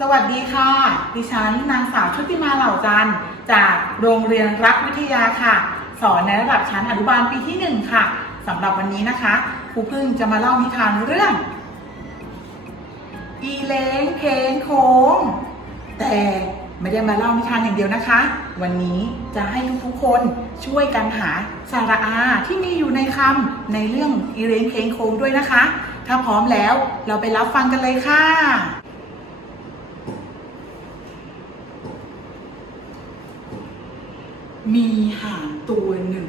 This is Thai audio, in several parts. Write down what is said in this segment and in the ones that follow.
สวัสดีค่ะ ดิฉันนางสาวชุติมาเหล่าจันทร์จากโรงเรียนรักวิทยาค่ะ สอนในระดับชั้นอนุบาลปีที่ 1 ค่ะสำหรับวันนี้นะคะครูพึ่งจะมาเล่านิทานเรื่อง อีเล้งเพลงโค้ง แต่ไม่ได้มาเล่านิทานอย่างเดียวนะคะ วันนี้จะให้ทุกๆคนช่วยกันหาสาระอาที่มีอยู่ในคำในเรื่องอีเล้งเพลงโค้งด้วยนะคะ ถ้าพร้อมแล้วเราไปรับฟังกันเลยค่ะ มีห่านตัวหนึ่ง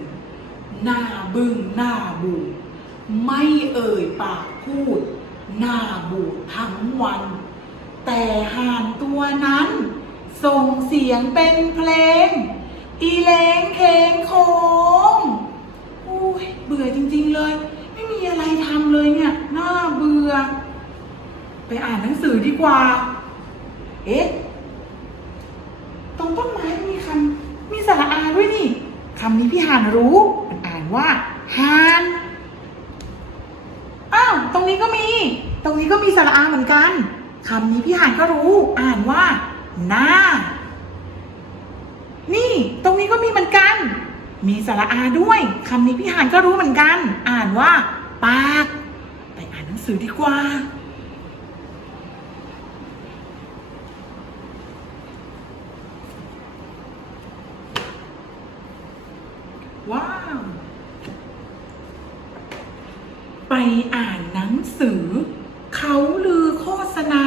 หน้าบึ้งหน้าบูดไม่เอ่ยปากพูด หน้าบูดทั้งวัน แต่ห่านตัวนั้น ส่งเสียงเป็นเพลง อีเลงเพลงโค้งอุ้ยเบื่อจริง ๆเลย ไม่มีอะไรทำเลยเนี่ยน่าเบื่อ ไปอ่านหนังสือดีกว่า เอ๊ะ ตรงต้นไม้มีคำมีสระอาด้วยนี่คำนี้พี่ หานรู้ มันอ่านว่าหานอ้าวตรงนี้ก็มี ตรงนี้ก็มีสระอาเหมือนกันคำนี้พี่หานก็รู้ อ่านว่าหน้า นี่ตรงนี้ก็มีเหมือนกัน มีสระอาด้วยคำนี้พี่หานก็รู้เหมือนกัน อ่านว่า ปาก ไปอ่านหนังสือดีกว่า ว้าว ไป อ่านหนังสือ เขาลือโฆษณา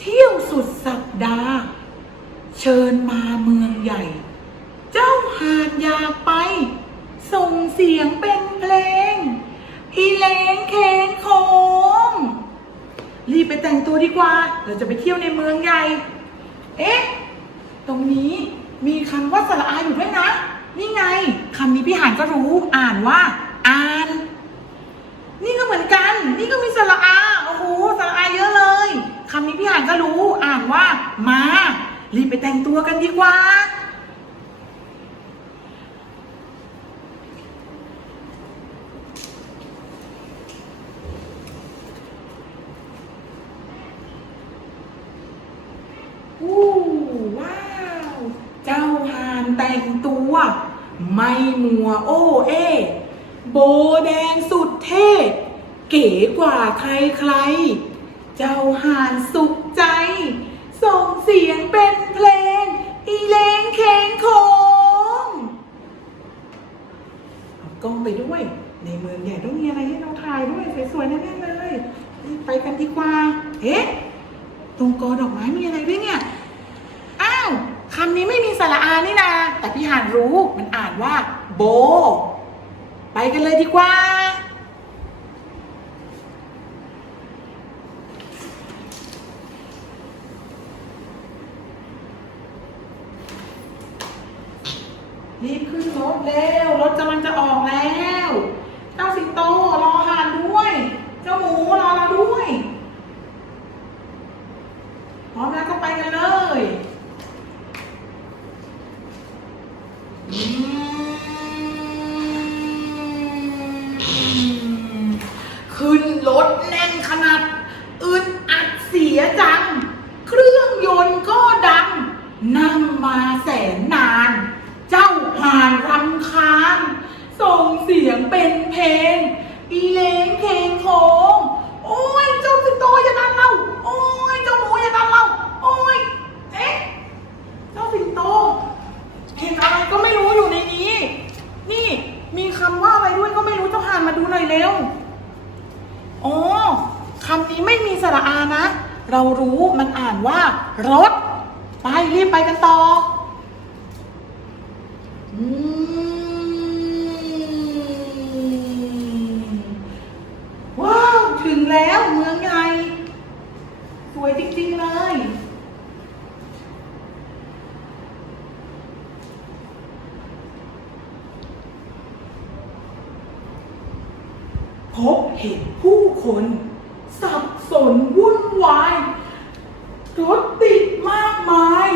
เที่ยวสุดสัปดาห์ เชิญมาเมืองใหญ่ เจ้าหาดอยากไป ส่งเสียงเป็นเพลงอีเลงเคงโคงรีบไปแต่งตัวดีกว่า เราจะไปเที่ยวในเมืองใหญ่ เอ๊ะ ตรงนี้มีคำว่าสระอาอยู่ด้วยนะ นี่ไงคำนี้พี่หานก็รู้ อ่านว่า อ่าน นี่ก็มีสระอาโอ้โหสระอาเยอะเลยคำนี้พี่หานก็รู้อ่านว่า มารีบไปแต่งตัวกันดีกว่า อู้ว้าว เจ้าหานแต่งตัว ไม่มัวโอ้เอ โบแดงสุดเท่ เก๋กว่าใครๆเจ้าหานสุขใจ ส่งเสียงเป็นเพลง อีเลงเคงโคงเอากล้องไปด้วย ในเมืองใหญ่ต้องมีอะไรให้เราถ่ายด้วย สวยๆแน่ๆเลย ไปกันดีกว่า เอ๊ะ ตรงกอดอกไม้มีอะไรด้วยเนี่ย อ้าวคำนี้ไม่มีสระอานี่นา แต่พี่หานรู้ มันอ่านว่า โบ ไปกันเลยดีกว่า รีบขึ้นรถเร็ว รถกำลังจะออกแล้ว เจ้าสิงโตรอหานด้วย เจ้าหมูรอเราด้วย พร้อมแล้วก็ไปกันเลยอืมขึ้นรถแน่นขนาด อึดอัดเสียจัง เครื่องยนต์ก็ดัง นั่งมาแสนนาน เจ้าผ่านรำคาญ ส่ง เสียงเป็นเพลงอีเลงเพลงโคงโอ้ยเจ้าสิงโตอย่าดันเราโอ้ยเจ้าหมูอย่าดันเราโอ้ยเอ๊ะเจ้าสิงโตเห็นอะไรก็ไม่รู้อยู่ในนี้ นี่มีคำว่าอะไรด้วยก็ไม่รู้เจ้าหานมาดูหน่อยเร็วอ๋อคำนี้ไม่มีสระอานะ เรารู้มันอ่านว่ารถ ไปรีบไปกันต่อ อืมว้าว ถึงแล้วเมืองใหญ่ สวยจริงๆเลย พบเห็นผู้คนสับสนวุ่นวายรถติดมากมาย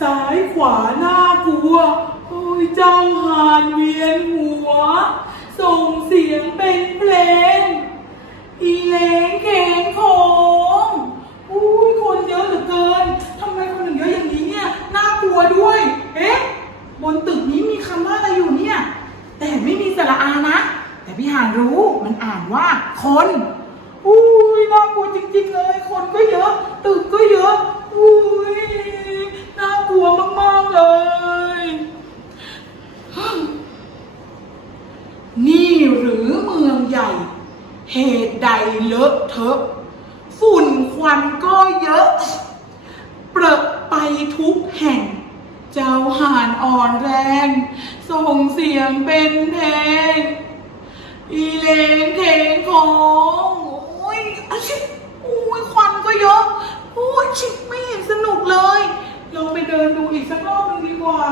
ซ้ายขวาน่ากลัว โอ้ยเจ้าหานเวียนหัว ส่งเสียงเป็นเพลง อีเลงเคงโคงอุ้ยคนเหาน รู้มันอ่านว่าคนอุ้ยน่ากลัวจริงๆเลย คนก็เยอะตึกก็เยอะอุ้ยน่ากลัวมากๆเลย นี่หรือเมืองใหญ่ เหตุใดเลอะเทอะ ฝุ่นควันก็เยอะ เปรอะไปทุกแห่ง เจ้าห่านอ่อนแรง ส่งเสียงเป็นเพลง อีเลงเพลงของโอ้ยอาชิโอ้ยควันก็เยอะโอ้ยชิไม่เห็นสนุกเลยลองไปเดินดูอีกสักรอบหนึงดีกว่า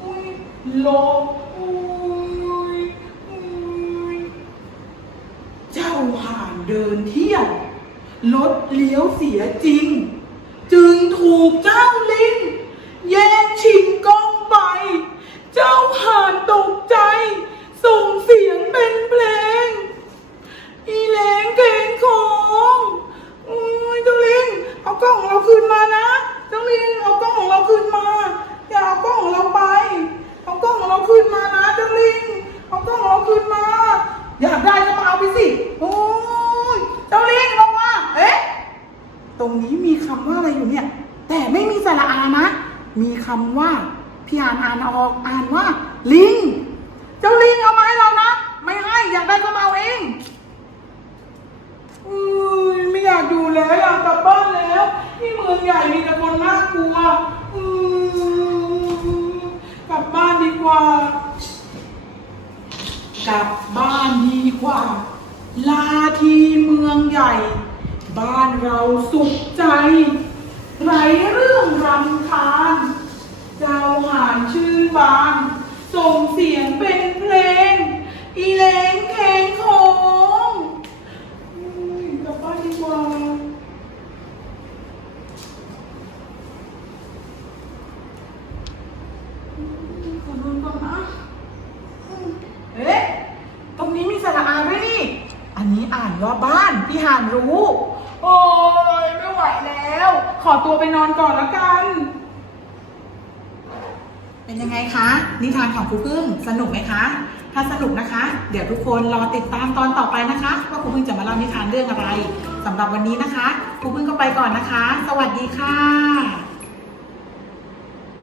โอ้ยโลกโอ้ยโอ้ยเจ้าห่านเดินเที่ยวรถเลี้ยวเสียจริง จึงถูกเจ้าลิง แย่งชิงกล้องไป เจ้าห่านตกใจ ส่งเสียงเป็นเพลง อีแหลงเพลงของอุ้ยเจ้าลิง เอากล้องของเราคืนมานะ เจ้าลิง เอากล้องของเราคืนมา อย่าเอากล้องของเราไป เอากล้องของเราคืนมานะเจ้าลิง เอากล้องของเราคืนมา อยากได้ก็มาเอาไปสิ โอ้ย เจ้าลิงลงมา เอ๊ะ ตรงนี้มีคำว่าอะไรอยู่เนี่ย แต่ไม่มีสระอานะ มี คำว่าพี่อ่านอ่านออกอ่านว่า ลิง เจ้าลิงเอามาให้เรานะ ไม่ให้อยากได้ก็มาเอาเองไม่อยากอยู่แล้วอยากกลับบ้านแล้วที่เมืองใหญ่มีแต่คนน่ากลัวอืมกลับบ้านดีกว่า กลับบ้านดีกว่า ลาทีเมืองใหญ่ บ้านเราสุขใจ ไรเรื่องรำคาญ เจ้าหานชื่นบานส่งเสียงเป็นเพลง อีเลงเพลงของกลับบ้านดีกว่าขอดูก่อนนะเอ๊ะตรงนี้มีสระอาด้วยนี่ อันนี้อ่านว่าบ้าน พี่หานรู้ โอ้ยไม่ไหวแล้ว ขอตัวไปนอนก่อนแล้วกัน เป็นยังไงคะ นิทานของครูพึ่งสนุกไหมคะ ถ้าสนุกนะคะ เดี๋ยวทุกคนรอติดตามตอนต่อไปนะคะ ว่าครูพึ่งจะมาเล่านิทานเรื่องอะไรสำหรับวันนี้นะคะครูพึ่งก็ไปก่อนนะคะ สวัสดีค่ะ